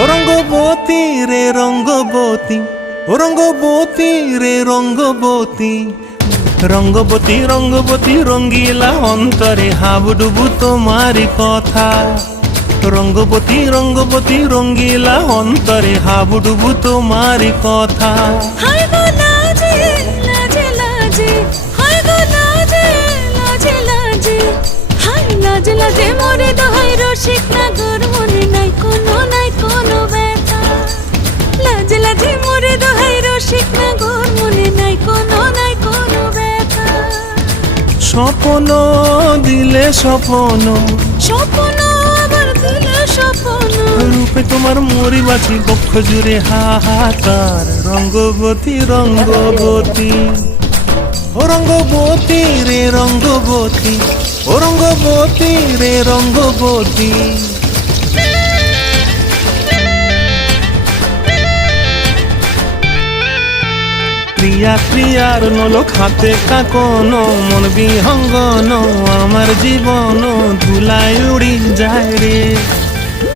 ও রঙ্গবতী রে রঙ্গবতী, ও রঙ্গবতী রে রঙ্গবতী, রঙ্গবতী রঙ্গবতী রঙ্গিলা অন্তরে হাবুডুবু তোমারি কথা। রঙ্গবতী রঙ্গবতী রঙ্গিলা অন্তরে হাবুডুবু তোমারি কথা। হায় গো লাজে লাজে লাজে, হায় গো লাজে লাজে লাজে, হায় লাজে লাজে মোরে দোহাই রসিক নাগর মনে নাই কোনো ব্যথা। লাজে লাজে মোরে দোহাই রসিক নাগর মনে নাই কোনো ব্যথা। স্বপ্ন দিলে স্বপ্ন, স্বপ্ন আবার দিলে স্বপ্ন, রূপে তোমার মরি বাঁচি বক্ষ জুড়ে হাহাকার। রঙ্গবতী রঙ্গবতী, ও রঙ্গবতী রে রঙ্গবতী, ও রঙ্গবতী রে রঙ্গবতী। ক্রিয়া ক্রিয়ার নলক হাতে কাকন, মন বিহঙ্গন আমার জীবন ধুলায় উড়ি যায় রে।